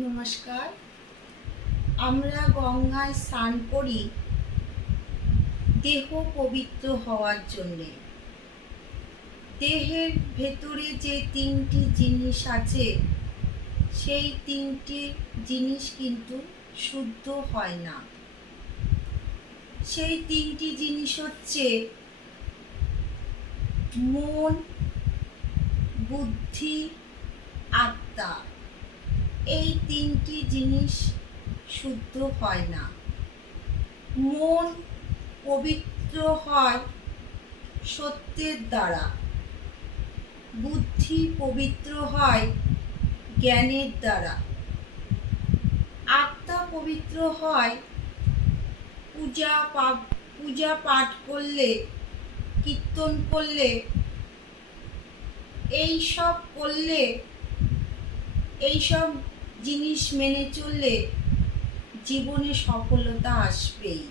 নমস্কার। আমরা গঙ্গায় স্নান করি দেহ পবিত্র হওয়ার জন্যে। দেহের ভেতরে যে তিনটি জিনিস আছে সেই তিনটি জিনিস কিন্তু শুদ্ধ হয় না। সেই তিনটি জিনিস হচ্ছে মন, বুদ্ধি, আত্মা। এই তিনটি জিনিস শুদ্ধ হয় না। মন পবিত্র হয় সত্যের দ্বারা, বুদ্ধি পবিত্র হয় জ্ঞানের দ্বারা, আত্মা পবিত্র হয় পূজা পাঠ করলে, কীর্তন করলে, এইসব জিনিস মেনে চললে জীবনে সফলতা আসবেই।